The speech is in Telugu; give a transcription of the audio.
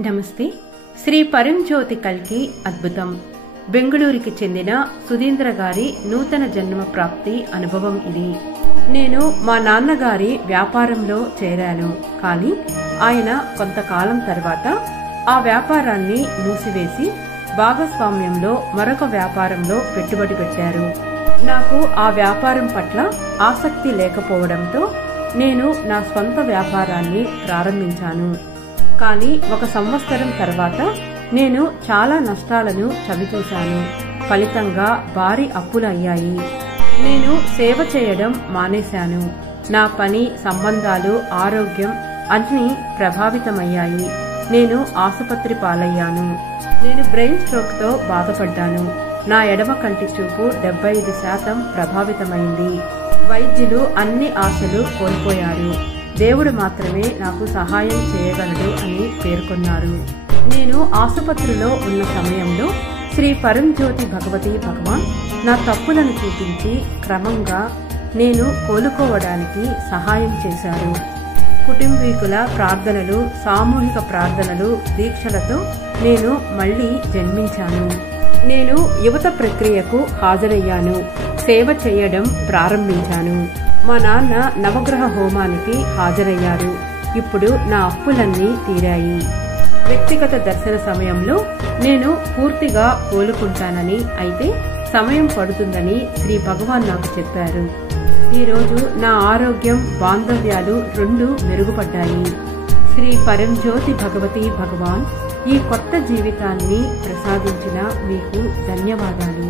నమస్తే. శ్రీ పరంజ్యోతి కల్కి అద్భుతం. బెంగళూరుకి చెందిన సుధీంద్ర గారి నూతన జన్మ ప్రాప్తి అనుభవం ఇది. నేను మా నాన్నగారి వ్యాపారంలో చేరాను. కానీ ఆయన కొంతకాలం తర్వాత ఆ వ్యాపారాన్ని మూసివేసి భాగస్వామ్యంలో మరొక వ్యాపారంలో పెట్టుబడి పెట్టారు. నాకు ఆ వ్యాపారం పట్ల ఆసక్తి లేకపోవడంతో నేను నా స్వంత వ్యాపారాన్ని ప్రారంభించాను. కానీ 1 సంవత్సరం తర్వాత నేను చాలా నష్టాలను చవిచూశాను. ఫలితంగా భారీ అప్పులు అయ్యాయి. నేను సేవ చేయడం మానేశాను. నా పని, సంబంధాలు, ఆరోగ్యం అన్నీ ప్రభావితమయ్యాయి. నేను ఆసుపత్రి పాలయ్యాను. నేను బ్రెయిన్ స్ట్రోక్ తో బాధపడ్డాను. నా ఎడమ కంటి చూపు 75% ప్రభావితమైంది. వైద్యులు అన్ని ఆశలు కోల్పోయారు. దేవుడు మాత్రమే నాకు సహాయం చేయగలడు అని పేర్కొన్నారు. నేను ఆసుపత్రిలో ఉన్న సమయంలో శ్రీ పరంజ్యోతి భగవతి భగవాన్ నా తప్పులను చూపించి క్రమంగా నేను కోలుకోవడానికి సహాయం చేశారు. కుటుంబీకుల ప్రార్థనలు, సామూహిక ప్రార్థనలు, దీక్షలతో నేను మళ్లీ జన్మించాను. నేను యువత ప్రక్రియకు హాజరయ్యాను. సేవ చేయడం ప్రారంభించాను. మా నాన్న నవగ్రహ హోమానికి హాజరయ్యారు. ఇప్పుడు నా అప్పులన్నీ తీరాయి. వ్యక్తిగత దర్శన సమయంలో నేను పూర్తిగా కోలుకుంటానని, అయితే సమయం పడుతుందని శ్రీ భగవాన్ నాకు చెప్పారు. ఈరోజు నా ఆరోగ్యం, బాంధవ్యాలు 2 మెరుగుపడ్డాయి. శ్రీ పరంజ్యోతి భగవతి భగవాన్ ఈ కొత్త జీవితాన్ని ప్రసాదించిన మీకు ధన్యవాదాలు.